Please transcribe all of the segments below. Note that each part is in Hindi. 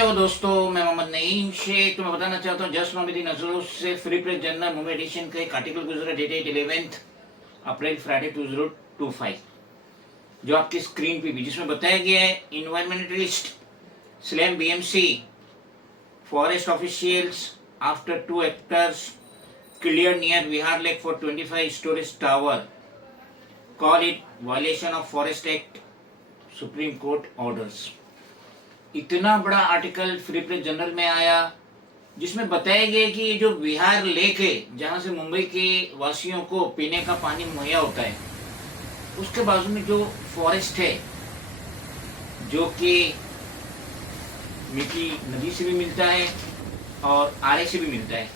कैसे हो दोस्तों। मैं मोहम्मद नईम शेख तुम्हें बताना चाहता हूँ जस्ट मेरी नजरों से Free Press Journal Mumbai edition का एक आर्टिकल गुजरा डेटेड 11 अप्रैल फ्राइडे 2025 जो आपकी स्क्रीन पे भी, जिसमें बताया गया है environmentalist slam BMC forest officials after 2 hectares cleared near Vihar Lake for 25 storage tower call it violation of Forest Act, Supreme Court orders। इतना बड़ा आर्टिकल फ्री प्रेस जर्नल में आया जिसमें बताया गया कि ये जो विहार लेक है जहां से मुंबई के वासियों को पीने का पानी मुहैया होता है, उसके बाजू में जो फॉरेस्ट है जो कि मीठी नदी से भी मिलता है और आरए से भी मिलता है,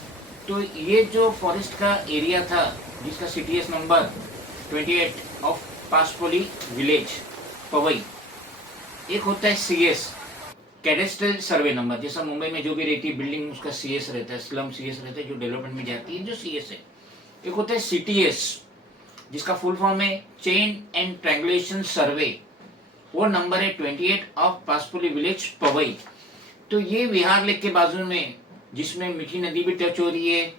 तो ये जो फॉरेस्ट का एरिया था जिसका CTS number 28 of Paspoli village Powai, एक होता है सीएस कैडेस्ट्रल सर्वे नंबर, जैसा मुंबई में जो भी रहती है बिल्डिंग उसका सीएस रहता है, स्लम सीएस रहता है जो डेवलपमेंट में जाती है जो सीएस है। एक होता है सीटीएस जिसका फुल फॉर्म है चेन एंड ट्रायंगुलेशन सर्वे, वो नंबर है 28 ऑफ पासपोली विलेज पवई। तो ये विहार लेक के बाजू में जिसमें मीठी नदी भी टच हो रही है,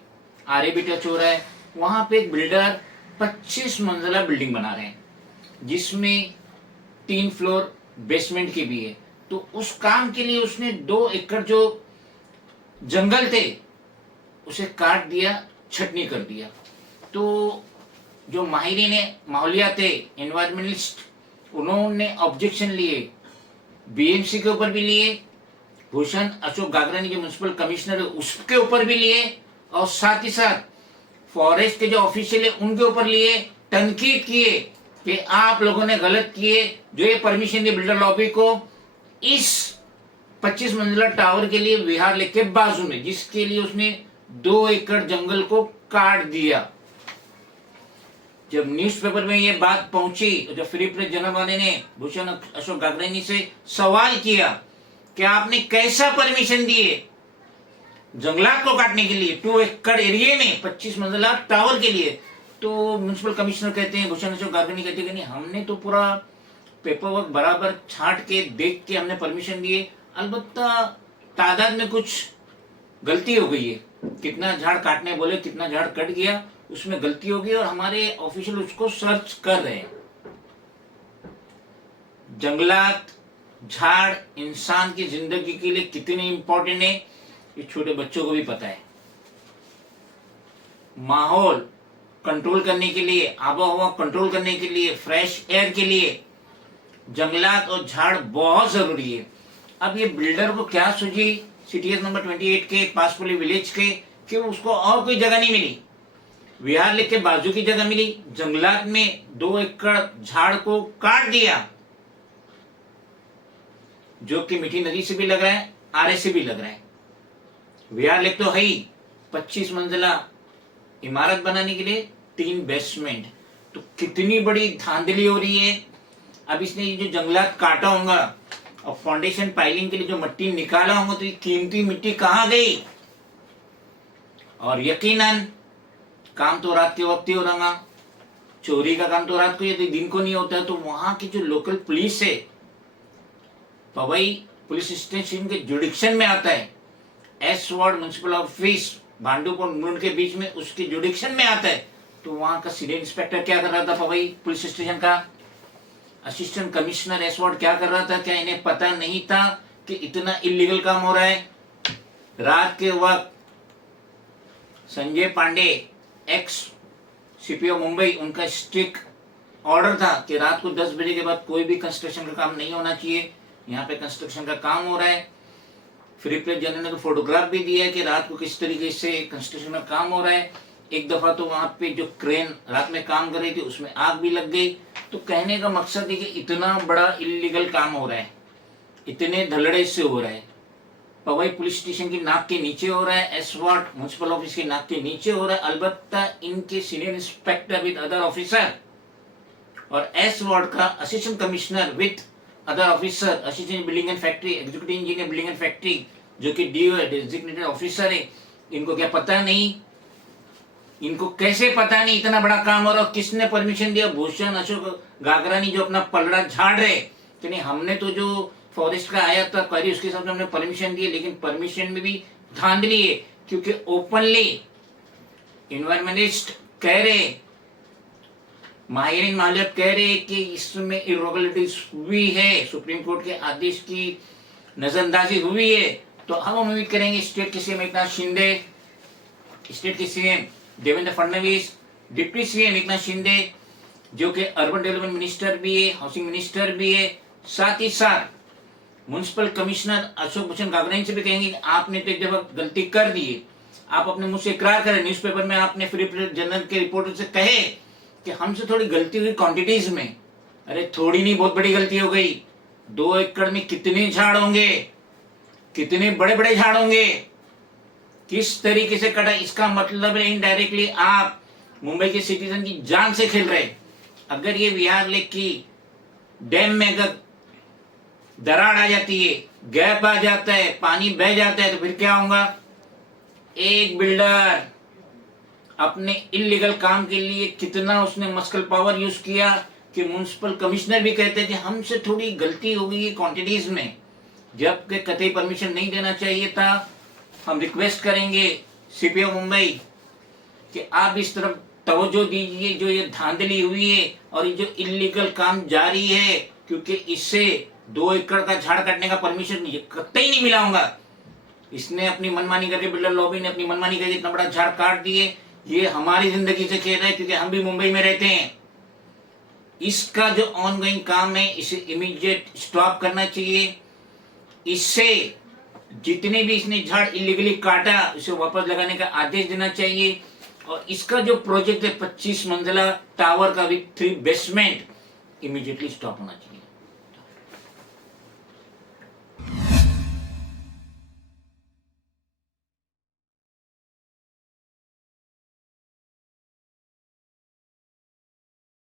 आरए भी टच हो रहा है, वहां पे एक बिल्डर 25 मंजिला बिल्डिंग बना रहे हैं जिसमें 3 फ्लोर बेसमेंट के भी है। तो उस काम के लिए उसने 2 एकड़ जो जंगल थे उसे काट दिया, छटनी कर दिया। तो जो माहिरीन माहौलियात थे, एनवायरमेंटलिस्ट, उन्होंने ऑब्जेक्शन लिए, बीएमसी के ऊपर भी लिए, भूषण अशोक गागरानी जो म्युनिसिपल कमिश्नर है उसके ऊपर भी लिए, और साथ ही साथ फॉरेस्ट के जो ऑफिशियल है उनके ऊपर लिए, तनकीद किए कि आप लोगों ने गलत किए जो ये परमिशन दी बिल्डर लॉबी को इस 25 मंजिला टावर के लिए विहार लेक के बाजू में, जिसके लिए उसने 2 एकड़ जंगल को काट दिया। जब न्यूज़पेपर में ये बात पहुंची, जब फ्री प्रेस जर्नल वाले ने भूषण अशोक गागरानी से सवाल किया कि आपने कैसा परमिशन दिए जंगलात को काटने के लिए 2 एकड़ एरिया में 25 मंजिला टावर के लिए, तो म्युनिसिपल कमिश्नर कहते हैं, भूषण अशोक गागरानी कहते हैं कि नहीं, हमने तो पूरा पेपर वर्क बराबर छांट के देख के हमने परमिशन दिए, अलबत्ता तादाद में कुछ गलती हो गई है, कितना झाड़ काटने बोले कितना झाड़ कट गया उसमें गलती हो गई और हमारे ऑफिशियल उसको सर्च कर रहे हैं। जंगलात, झाड़ इंसान की जिंदगी के लिए कितने इंपॉर्टेंट है ये छोटे बच्चों को भी पता है। माहौल कंट्रोल करने के लिए, आबोहवा कंट्रोल करने के लिए, फ्रेश एयर के लिए जंगलात और झाड़ बहुत जरूरी है। अब ये बिल्डर को क्या सूझी सीटीएस नंबर 28 के पासपोली विलेज के कि उसको और कोई जगह नहीं मिली, विहार लेक के बाजू की जगह मिली, जंगलात में 2 एकड़ झाड़ को काट दिया जो कि मीठी नदी से भी लग रहा है, आरए से भी लग रहा है। विहार लेक तो है ही, 25 मंजिला इमारत बनाने के लिए 3 बेसमेंट, तो कितनी बड़ी धांधली हो रही है। अब इसने ये जो जंगलात काटा होगा और फाउंडेशन पाइलिंग के लिए जो मिट्टी निकाला होगा, तो ये कीमती मिट्टी कहां गई। और यकीनन काम तो रात के वक्त ही हो रहा, चोरी का काम तो रात को, यदि दिन को नहीं होता है, तो वहां की जो लोकल पुलिस है, पवई पुलिस स्टेशन के जुडिक्शन में आता है, एस वार्ड म्युनिसिपल ऑफिस भांडुपुर मुंड के बीच में उसके जुडिक्शन में आता है, तो वहां का सीनियर इंस्पेक्टर क्या कर रहा था, पवई पुलिस स्टेशन का असिस्टेंट कमिश्नर एस वार्ड क्या कर रहा था। क्या इन्हें पता नहीं था कि इतना इलीगल काम हो रहा है। रात के वक्त संजय पांडे एक्स सीपीओ मुंबई, उनका स्ट्रिक्ट ऑर्डर था कि रात को 10 बजे के बाद कोई भी कंस्ट्रक्शन का काम नहीं होना चाहिए, यहाँ पे कंस्ट्रक्शन का काम हो रहा है। फ्री प्रेस जर्नल ने तो फोटोग्राफ भी दिया है कि रात को किस तरीके से कंस्ट्रक्शन का काम हो रहा है। एक दफा तो वहां पे जो क्रेन रात में काम कर रही थी उसमें आग भी लग गई। तो कहने का मकसद है कि इतना बड़ा इलीगल काम हो रहा है, इतने धड़ल्ले से हो रहा है, पवई पुलिस स्टेशन की नाक के नीचे हो रहा है, एस वार्ड म्युनिसिपल ऑफिस के नाक के नीचे हो रहा है। अलबत्ता इनके senior inspector with other officer और एस वार्ड का assistant commissioner with other officer, assistant building and factory, executive engineer building and factory जो कि डीओ है, डेजिग्नेटेड ऑफिसर है, इनको क्या पता नहीं, इनको कैसे पता नहीं इतना बड़ा काम हो रहा है, किसने परमिशन दिया। भूषण अशोक गागरानी जो अपना पलड़ा झाड़ रहे कि नहीं, हमने तो जो फॉरेस्ट का आया था क्वारी, उसके हिसाब से हमने परमिशन दी, लेकिन परमिशन में भी धांधली है, क्योंकि ओपनली इन्वायरमेंटलिस्ट कह रहे, माहिरीन मालियत कह रहे कि इसमें इरेगुलरिटीज हुई है, सुप्रीम कोर्ट के आदेश की नजरअंदाजी हुई है। तो हम उम्मीद करेंगे स्टेट के सीएम एकनाथ शिंदे, स्टेट के CM Devendra Fadnavis, deputy CM Eknath Shinde जो कि अर्बन डेवलपमेंट मिनिस्टर भी है, हाउसिंग मिनिस्टर भी है, साथ ही साथ म्युनिसिपल कमिश्नर अशोक भूषण गागराइन से भी कहेंगे कि आपने तो एक जगह गलती कर दी है, आप अपने मुंह से इकरार करें, न्यूज़पेपर में आपने फ्री प्रेस जर्नल के रिपोर्टर से कहे कि हमसे थोड़ी गलती हुई क्वांटिटीज में। अरे थोड़ी नहीं, बहुत बड़ी गलती हो गई। 2 एकड़ में कितने झाड़ होंगे, कितने बड़े बड़े झाड़ होंगे, किस तरीके से कटा, इसका मतलब है इनडायरेक्टली आप मुंबई के सिटीजन की जान से खेल रहे। अगर ये विहार लेक की डैम में अगर दरार आ जाती है, गैप आ जाता है, पानी बह जाता है, तो फिर क्या होगा? एक बिल्डर अपने इलीगल काम के लिए कितना उसने मस्कल पावर यूज किया कि म्युनिसिपल कमिश्नर भी कहते हैं कि हमसे थोड़ी गलती हो गई क्वांटिटीज में, जबकि कतई परमिशन नहीं देना चाहिए था। हम रिक्वेस्ट करेंगे सीपीओ मुंबई कि आप इस तरफ तवज्जो दीजिए, जो ये धांधली हुई है और ये जो इलीगल काम जारी है, क्योंकि इससे 2 एकड़ का झाड़ काटने का परमिशन कतई नहीं मिला होगा। इसने अपनी मनमानी करके, बिल्डर लॉबी ने अपनी मनमानी करके इतना बड़ा झाड़ काट दिए। ये हमारी जिंदगी से खेल रहा है, क्योंकि हम भी मुंबई में रहते हैं। इसका जो ऑनगोइंग काम है, इसे इमीडिएट स्टॉप करना चाहिए। इससे जितने भी इसने झाड़ इलीगली काटा, उसे वापस लगाने का आदेश देना चाहिए। और इसका जो प्रोजेक्ट है 25 मंजिला टावर का विद 3 बेसमेंट, इमीडिएटली स्टॉप होना चाहिए।